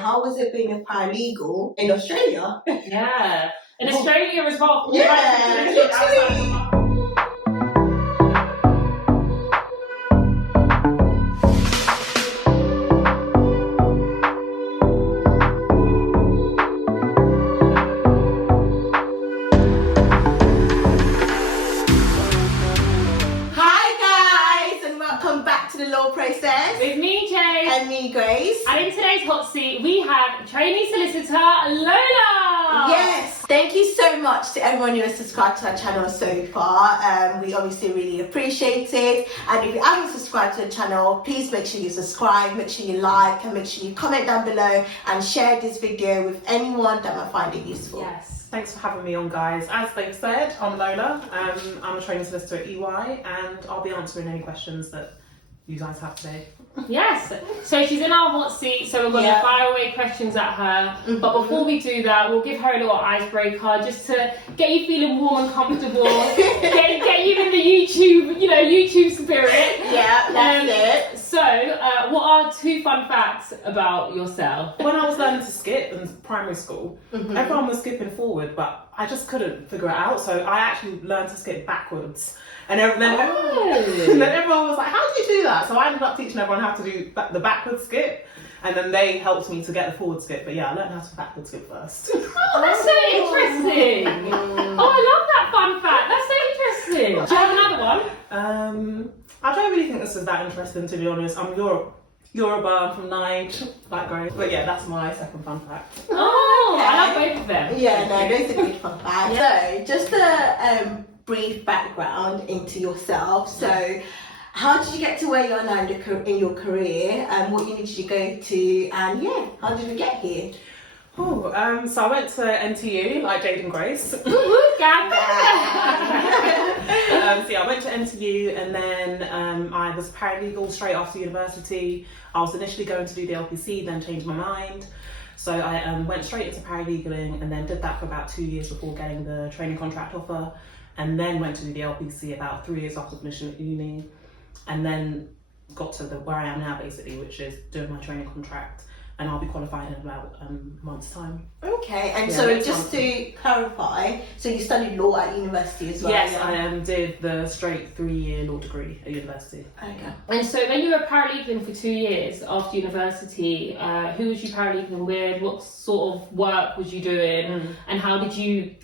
how was it being a paralegal in Australia? Yeah, in Australia as well. Yeah, literally. The Law Process with me, Jay, and me, Grace. And in today's hot seat, we have trainee solicitor Lola. Yes, thank you so much to everyone who has subscribed to our channel so far. We obviously really appreciate it. And if you haven't subscribed to the channel, please make sure you subscribe, make sure you like, and make sure you comment down below and share this video with anyone that might find it useful. Yes. Thanks for having me on, guys. As they've said, I'm Lola. I'm a trainee solicitor at EY, and I'll be answering any questions that you guys have today. Yes, so she's in our hot seat, so we're going to fire away questions at her. But before we do that, we'll give her a little icebreaker just to get you feeling warm and comfortable, get you in the YouTube spirit. Yeah, that's it. So, what are 2 fun facts about yourself? When I was learning to skip in primary school, everyone was skipping forward, but I just couldn't figure it out. So I actually learned to skip backwards. And then everyone was like, how do you do that? So I ended up teaching everyone how to do the backward skip. And then they helped me to get the forward skip. But yeah, I learned how to backward skip first. Oh, that's so interesting. Oh, I love that fun fact. That's so interesting. Do you have another one? I don't really think this is that interesting, to be honest. I'm Yoruba, I'm from Niger, like Grace. But yeah, that's my second fun fact. Oh, okay. I love both of them. Yeah, no, those are good fun facts. So, just a brief background into yourself. So, how did you get to where you are now in your career, and what uni did you go to, and yeah, how did you get here? So I went to NTU, like Jade and Grace. Gang. So yeah, I went to NTU, and then I was paralegal straight after university. I was initially going to do the LPC, then changed my mind. So I went straight into paralegaling, and then did that for about 2 years before getting the training contract offer, and then went to do the LPC about 3 years after finishing at uni, and then got to where I am now, basically, which is doing my training contract. And I'll be qualifying in about a month's time. Okay, and so just to clarify, so you studied law at university as well? Yes, I did the straight 3-year law degree at university. Okay. And so when you were paralegaling for 2 years after university, who was you paralegaling with? What sort of work was you doing? And how did you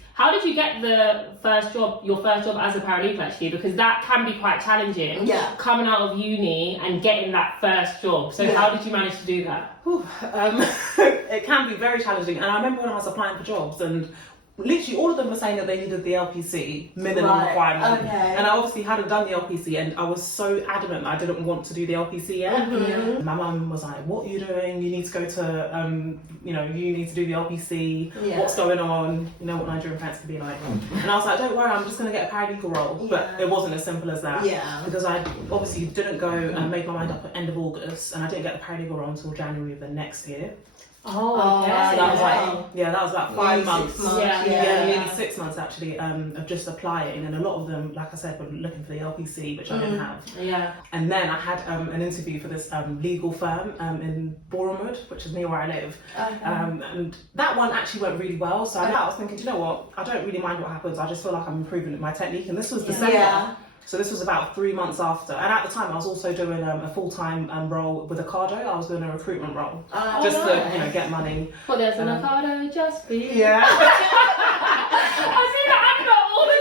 get your first job as a paralegal, actually? Because that can be quite challenging. Yeah. Coming out of uni and getting that first job. So how did you manage to do that? It can be very challenging. And I remember when I was applying for jobs, and literally all of them were saying that they needed the LPC minimum requirement. Okay. And I obviously hadn't done the LPC, and I was so adamant that I didn't want to do the LPC yet. My mum was like, what are you doing? You need to go to, you need to do the LPC. Yeah. What's going on? You know what Nigerian parents can be like. And I was like, don't worry, I'm just going to get a paralegal role. Yeah. But it wasn't as simple as that. Yeah. Because I obviously didn't go and make my mind up at the end of August, and I didn't get the paralegal role until January of the next year. Oh, okay. So that was like 5 months. Nearly 6 months actually, of just applying, and a lot of them, like I said, were looking for the LPC, which I didn't have. Yeah. And then I had an interview for this legal firm in Bournemouth, which is near where I live. Okay. And that one actually went really well. So I was thinking, you know what? I don't really mind what happens. I just feel like I'm improving my technique. And this was December. Yeah. So this was about 3 months after, and at the time I was also doing a full-time role with Ocado. I was doing a recruitment role, just to get money. Well, there's an Ocado just for you. Yeah. I see that advert all the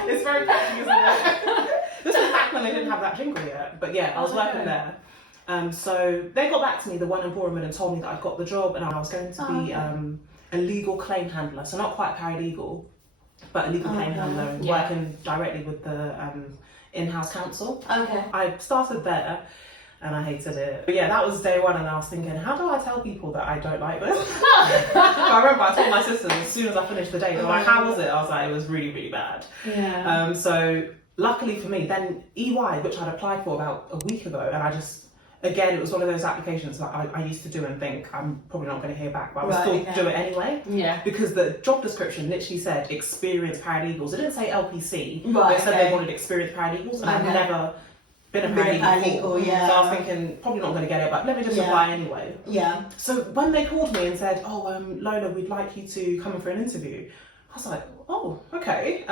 time. It's very catchy, isn't it? This was back when they didn't have that jingle yet, but yeah, I was working there. So they got back to me, the one in Bournemouth, and told me that I'd got the job, and I was going to be a legal claim handler, so not quite paralegal, but a legal claim handler, and working directly with the in-house counsel. Okay. I started there, and I hated it. But yeah, that was day one, and I was thinking, how do I tell people that I don't like this? But I remember I told my sisters as soon as I finished the day, they were like, how was it? I was like, it was really, really bad. Yeah. So luckily for me, then EY, which I'd applied for about a week ago, and I just, again, it was one of those applications that I used to do and think, I'm probably not going to hear back, but I would still do it anyway. Yeah. Because the job description literally said experienced paralegals. It didn't say LPC, but it said they wanted experienced paralegals, and I've never been a paralegal before. yeah. So I was thinking, probably not going to get it, but let me just apply anyway. Yeah. So when they called me and said, oh, Lola, we'd like you to come in for an interview, I was like, oh, okay.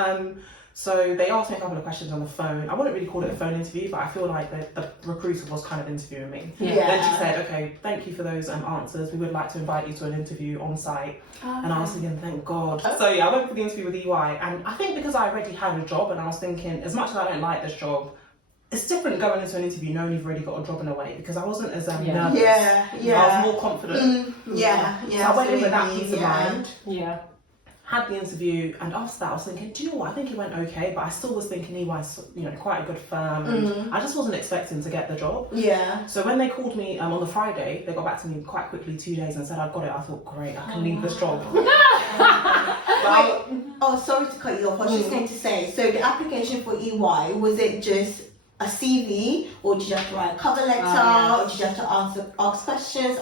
So they asked me a couple of questions on the phone. I wouldn't really call it a phone interview, but I feel like the recruiter was kind of interviewing me. Yeah. Then she said, okay, thank you for those answers. We would like to invite you to an interview on site. And I was thinking, thank God. So yeah, I went for the interview with EY. And I think because I already had a job and I was thinking, as much as I don't like this job, it's different going into an interview knowing you've already got a job in a way, because I wasn't as nervous. Yeah. I was more confident. Yeah. So I went in with that peace of mind. Yeah. Had the interview, and after that I was thinking, do you know what, I think it went okay, but I still was thinking EY's, quite a good firm, and I just wasn't expecting to get the job. Yeah. So when they called me on the Friday, they got back to me quite quickly, 2 days, and said I've got it. I thought, great, I can leave this job. Sorry to cut you off. I was just going to say, so the application for EY, was it just a CV, or did you have to write a cover letter, or did you have to answer questions?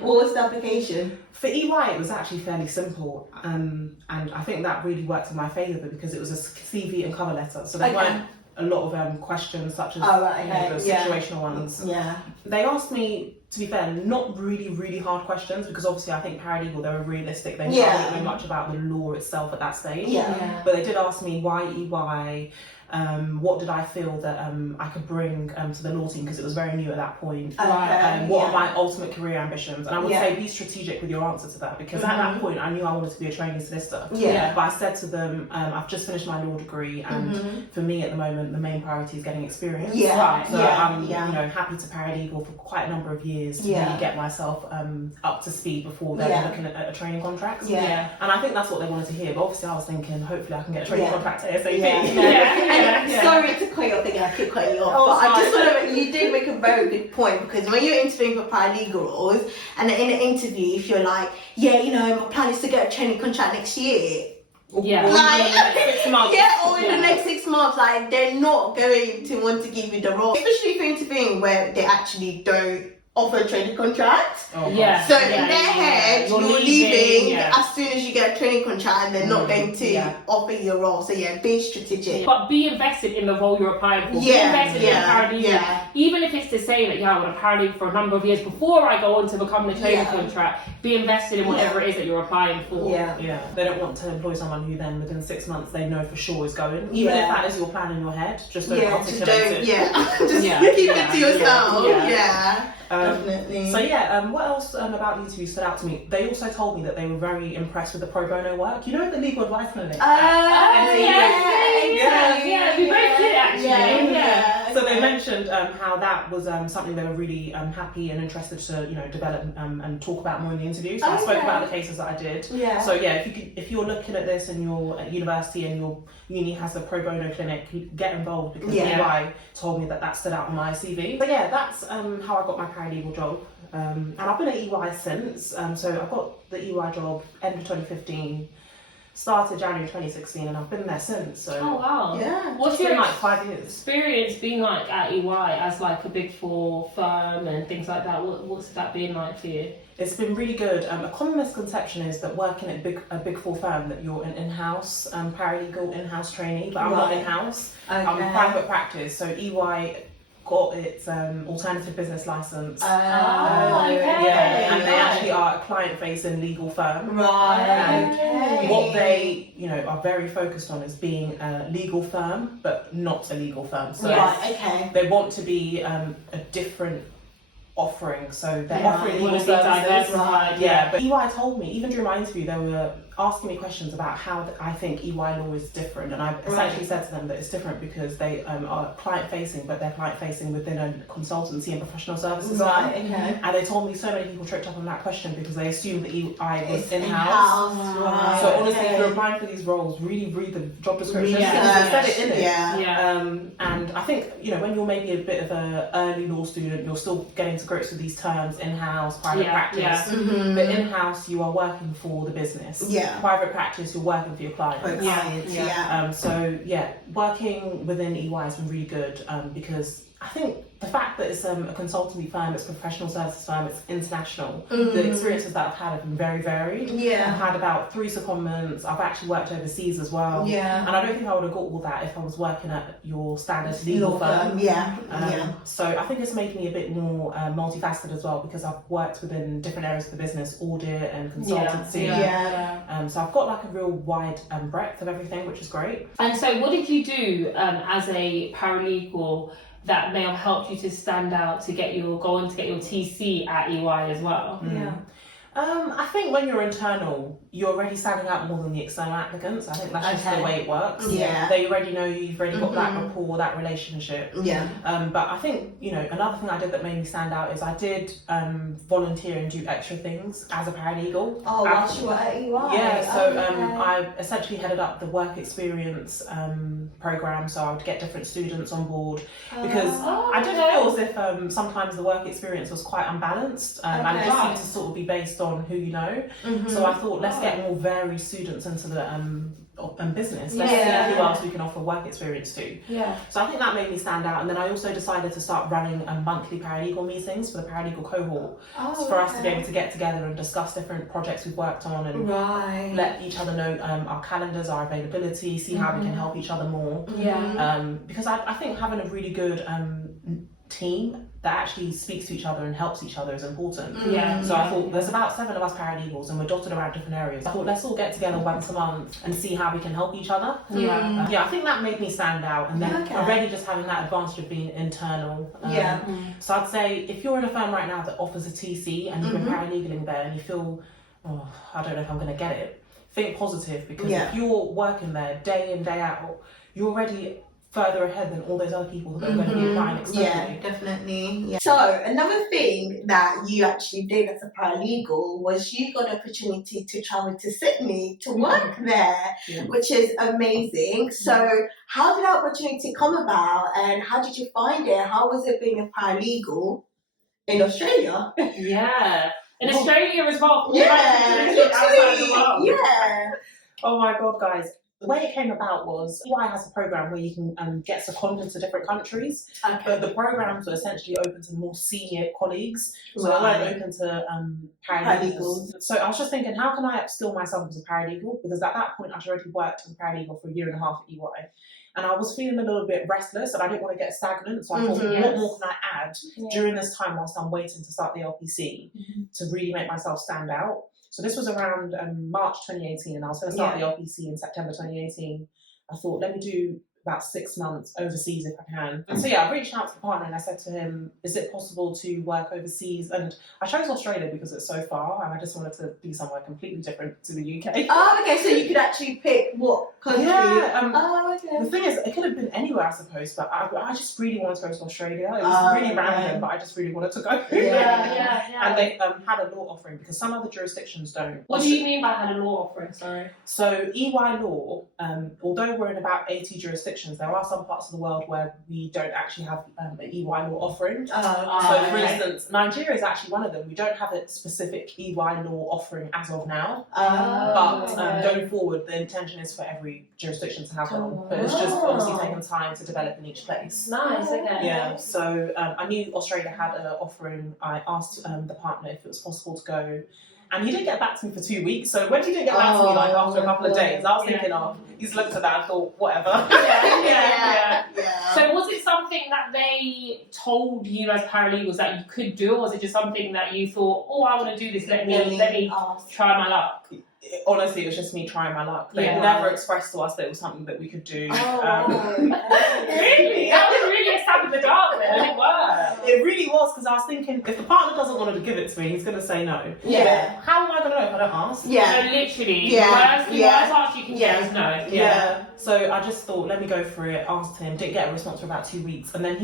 What was the application? For EY, it was actually fairly simple, and I think that really worked in my favour because it was a CV and cover letter, so there weren't a lot of questions such as the situational ones. Yeah. They asked me, to be fair, not really hard questions, because obviously I think paralegal, they were realistic. They didn't know much about the law itself at that stage. Yeah. But they did ask me why EY. What did I feel that I could bring to the law team, because it was very new at that point. What are my ultimate career ambitions? And I would say be strategic with your answer to that, because at that point I knew I wanted to be a trainee solicitor. But I said to them, I've just finished my law degree, and for me at the moment the main priority is getting experience. So I'm happy to paralegal for quite a number of years to really get myself up to speed before then looking at a training contract. And I think that's what they wanted to hear, but obviously I was thinking, hopefully I can get a training contract ASAP. Sorry to cut you off again, I keep cutting you off, but I just want to, you did make a very good point, because when you're interviewing for paralegal roles, and in an interview, if you're like, my plan is to get a training contract next year, Or in the next 6 months. or in the next 6 months, like, they're not going to want to give you the role, especially if you're interviewing where they actually don't offer a training contract. So in their head, you're leaving as soon as you get a training contract, and they're not going to offer you a role. So be strategic. But be invested in the role you're applying for. Be invested in paralegal. Even if it's to say that, I want to paralegal for a number of years before I go on to become the training contract, be invested in whatever it is that you're applying for. They don't want to employ someone who then within 6 months they know for sure is going. Even if that is your plan in your head, just don't articulate it. Just keep it to yourself. Definitely. So what else about the interview stood out to me? They also told me that they were very impressed with the pro bono work. You know, the legal advice clinic. We both did actually. So they mentioned how that was something they were really happy and interested to develop and talk about more in the interview. So I spoke about the cases that I did. So if you're looking at this and you're at university and your uni has a pro bono clinic, get involved, because EY told me that stood out on my CV. So that's how I got my paralegal job. And I've been at EY since. So I got the EY job end of 2015. Started January 2016, and I've been there since. So oh wow! What's your 5 years experience being like at EY as like a Big Four firm and things like that? What's that been like for you? It's been really good. A common misconception is that working at a big four firm that you're an in-house paralegal, in-house trainee, but I'm not in-house. I'm private practice. So EY got its alternative business license. And they actually are a client-facing legal firm. And what they, are very focused on is being a legal firm, but not a legal firm. So they want to be a different offering, so they're offering legal services. But EY told me, even during my interview, they were asking me questions about how I think EY law is different, and I essentially said to them that it's different because they are client facing, but they're client facing within a consultancy and professional services firm. And they told me so many people tripped up on that question because they assumed that EY was in-house. So honestly, if you're applying for these roles, really read the job description. They said it in it. And I think when you're maybe a bit of an early law student, you're still getting to grips with these terms: in-house, private practice. But in-house, you are working for the business. Private practice, you're working for your clients. So working within EY has been really good because I think the fact that it's a consultancy firm, it's a professional services firm, it's international, the experiences that I've had have been very varied. Yeah. I've had about 3 secondments, I've actually worked overseas as well. Yeah. And I don't think I would have got all that if I was working at your standard legal firm. Yeah. So I think it's made me a bit more multifaceted as well, because I've worked within different areas of the business, audit and consultancy. So I've got like a real wide breadth of everything, which is great. And so what did you do as a paralegal that may have helped you to stand out to go on to get your TC at EY as well? I think when you're internal, you're already standing out more than the external applicants. I think that's just the way it works. Yeah. They already know you, you've already got that rapport, that relationship. Yeah. But I think, you know, another thing I did that made me stand out is I did volunteer and do extra things as a paralegal. Oh, whilst you were at EY? Yeah, so I essentially headed up the work experience program, so I would get different students on board, because I did feel as if sometimes the work experience was quite unbalanced, and it just seemed to sort of be based on who you know. So I thought, let's get more varied students into the business. Let's see who else we can offer work experience to. So I think that made me stand out. And then I also decided to start running monthly paralegal meetings for the paralegal cohort, for us to be able to get together and discuss different projects we've worked on, and let each other know our calendars, our availability, see how we can help each other more. Because I think having a really good team that actually speaks to each other and helps each other is important. So I thought, there's about 7 of us paralegals and we're dotted around different areas. I thought, let's all get together once a month and see how we can help each other. I think that made me stand out. And then already just having that advantage of being internal. So I'd say, if you're in a firm right now that offers a TC and you've been paralegaling there and you feel, oh, I don't know if I'm going to get it, think positive, because if you're working there day in, day out, you're already further ahead than all those other people that are going to be applying externally. Yeah, definitely. So another thing that you actually did as a paralegal was you got an opportunity to travel to Sydney to work there, which is amazing. So how did that opportunity come about, and how did you find it? How was it being a paralegal in Australia? In Australia as well. Outside the world. Oh my God, guys. The way it came about was, EY has a program where you can get seconded to different countries, but the programs were essentially open to more senior colleagues, so they weren't open to paralegals. So I was just thinking, how can I upskill myself as a paralegal? Because at that point, I'd already worked as a paralegal for 1.5 years at EY. And I was feeling a little bit restless and I didn't want to get stagnant. So I thought, what more can I add during this time whilst I'm waiting to start the LPC to really make myself stand out? So this was around March 2018, and I was going to start the LPC in September 2018. I thought, let me do about 6 months overseas if I can. And so I reached out to the partner and I said to him, is it possible to work overseas? And I chose Australia because it's so far and I just wanted to be somewhere completely different to the UK. Oh, okay, so you could actually pick what country? The thing is, it could have been anywhere, I suppose, but I just really wanted to go to Australia. It was really random, but I just really wanted to go. And they had a law offering, because some other jurisdictions don't. What do you mean by had a law offering, sorry? So EY law, although we're in about 80 jurisdictions, there are some parts of the world where we don't actually have an EY law offering. So for instance, Nigeria is actually one of them. We don't have a specific EY law offering as of now, but going forward, the intention is for every jurisdiction to have one, but it's just obviously taken time to develop in each place. Nice, okay. Yeah, so I knew Australia had an offering. I asked the partner if it was possible to go, and he didn't get back to me for 2 weeks. So when he didn't get back to me, like after a couple of days, I was thinking, he's looked at that and thought, whatever. So was it something that they told you as paralegals that you could do, or was it just something that you thought, oh, I want to do this, let me try my luck? Honestly, it was just me trying my luck. They never expressed to us that it was something that we could do. Really? That was really a stab in the dark then, and it worked. It really was, because I was thinking, if the partner doesn't want to give it to me, he's going to say no. Yeah. How am I going to know if I don't ask? Yeah. No, literally. Yeah. The worst answer you can get is no. Yeah. So I just thought, let me go for it, asked him, didn't get a response for about 2 weeks. And then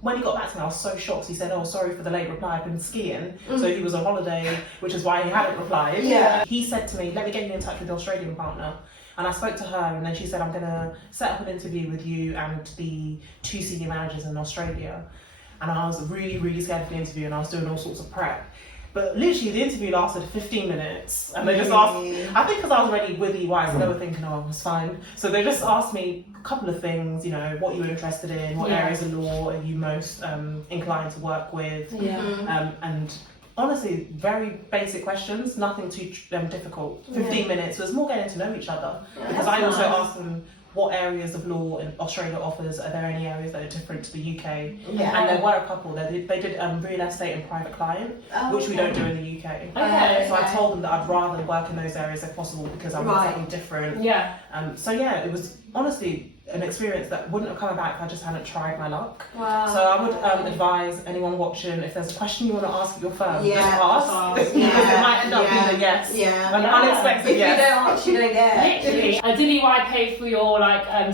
when he got back to me, I was so shocked. He said, oh, sorry for the late reply, I've been skiing. So he was on holiday, which is why he hadn't replied. He said to me, let me get you in touch with the Australian partner. And I spoke to her, and then she said, I'm going to set up an interview with you and the 2 senior managers in Australia. And I was really, really scared of the interview, and I was doing all sorts of prep. But literally, the interview lasted 15 minutes, and they just asked. I think because I was already with EY, so they were thinking, "Oh, it's fine." So they just asked me a couple of things, you know, what you were interested in, what areas of law are you most inclined to work with, and honestly, very basic questions, nothing too difficult. 15 minutes was more getting to know each other, because I also asked them what areas of law in Australia offers. Are there any areas that are different to the UK? And there were a couple. They did real estate and private client, which we don't do in the UK. So I told them that I'd rather work in those areas if possible, because I want something different. So yeah, it was honestly an experience that wouldn't have come about if I just hadn't tried my luck. So I would advise anyone watching, if there's a question you want to ask at your firm, just ask. Because it might end up being a yes. An unexpected yes. If you don't ask, you don't get. Literally. Did EY pay for your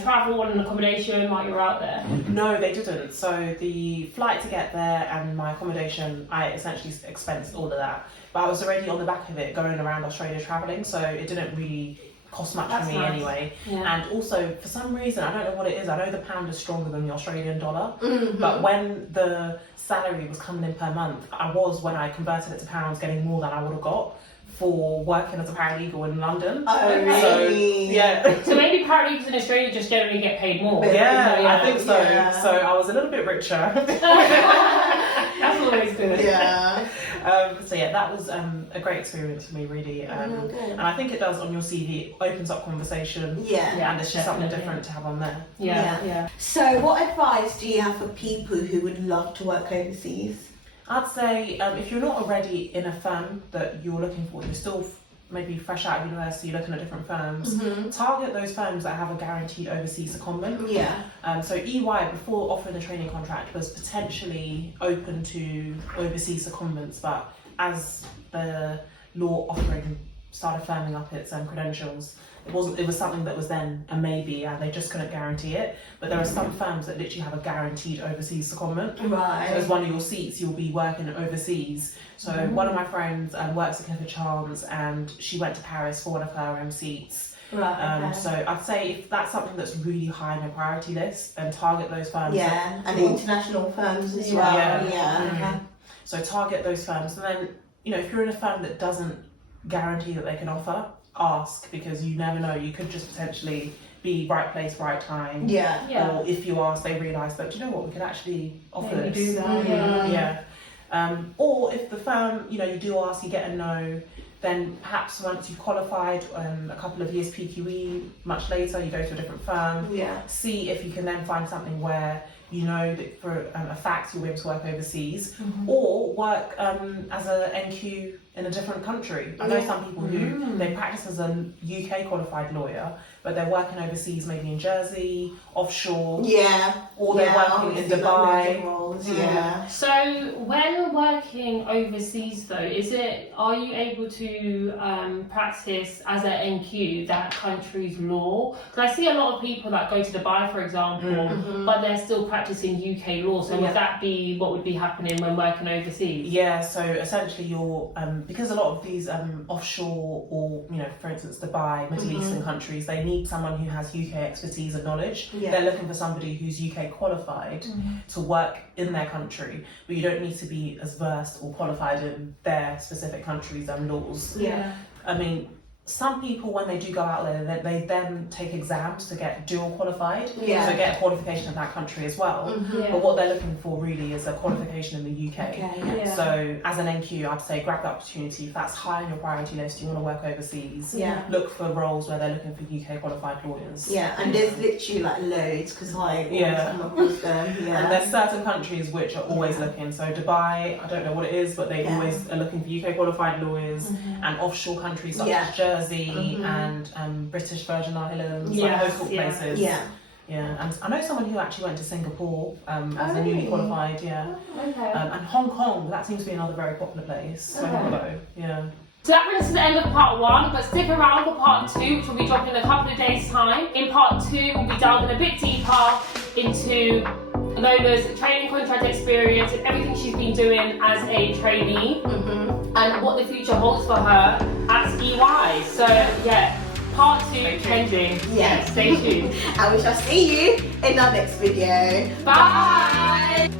travel and accommodation while you were out there? No, they didn't. So the flight to get there and my accommodation, I essentially expensed all of that. But I was already on the back of it going around Australia travelling, so it didn't really cost much for me anyway. And also, for some reason, I don't know what it is, I know the pound is stronger than the Australian dollar, but when the salary was coming in per month, when I converted it to pounds, getting more than I would have got for working as a paralegal in London. Oh, really? So, So maybe paralegals in Australia just generally get paid more. I think so. So I was a little bit richer. That's always good. So yeah, that was a great experience for me, really. And I think it does on your CV, opens up conversation. And it's just something different to have on there. So what advice do you have for people who would love to work overseas? I'd say if you're not already in a firm that you're looking for, you're still maybe fresh out of university, looking at different firms, target those firms that have a guaranteed overseas secondment. So EY, before offering the training contract, was potentially open to overseas secondments, but as the law offering started firming up its credentials, it was something that was then a maybe, and they just couldn't guarantee it. But there are some firms that literally have a guaranteed overseas secondment. So as one of your seats, you'll be working overseas. So one of my friends works at Clifford Chance, and she went to Paris for one of her seats. So I'd say if that's something that's really high on your priority list, then target those firms. And international firms as well. So target those firms, and then, you know, if you're in a firm that doesn't guarantee that they can offer, ask, because you never know, you could just potentially be right place, right time. Or if you ask, they realise that, do you know what, we could actually offer this. Do that. Or if the firm, you know, you do ask, you get a no, then perhaps once you've qualified a couple of years PQE, much later, you go to a different firm. See if you can then find something where you know that for a fact you'll be able to work overseas, or work as an enqueue in a different country. I know some people who they practice as a UK qualified lawyer, but they're working overseas, maybe in Jersey, offshore, or they're working in Dubai. So when working overseas, though, are you able to practice as an NQ that country's law? Because I see a lot of people that go to Dubai, for example, but they're still practicing UK law. So would that be what would be happening when working overseas? So essentially you're because a lot of these offshore, or, you know, for instance Dubai, Middle Eastern countries, they need someone who has UK expertise and knowledge. They're looking for somebody who's UK qualified to work in their country, but you don't need to be as versed or qualified in their specific countries and laws. I mean, some people, when they do go out there, they then take exams to get dual qualified, so get a qualification in that country as well. But what they're looking for really is a qualification in the UK. So as an NQ, I'd say grab the opportunity. If that's high on your priority list, you want to work overseas, look for roles where they're looking for UK qualified lawyers. And there's literally like loads, because I always come across them. And there's certain countries which are always looking. So Dubai, I don't know what it is, but they always are looking for UK qualified lawyers, and offshore countries such as Jersey and British Virgin Islands, like those sort of places. And I know someone who actually went to Singapore as a newly qualified. And Hong Kong, that seems to be another very popular place. So So that brings us to the end of part 1, but stick around for part 2, which will be dropping in a couple of days' time. In part 2, we'll be diving a bit deeper into Lola's training contract experience and everything she's been doing as a trainee, and what the future holds for her at EY. So part 2 trending. Stay tuned. And we shall see you in our next video. Bye.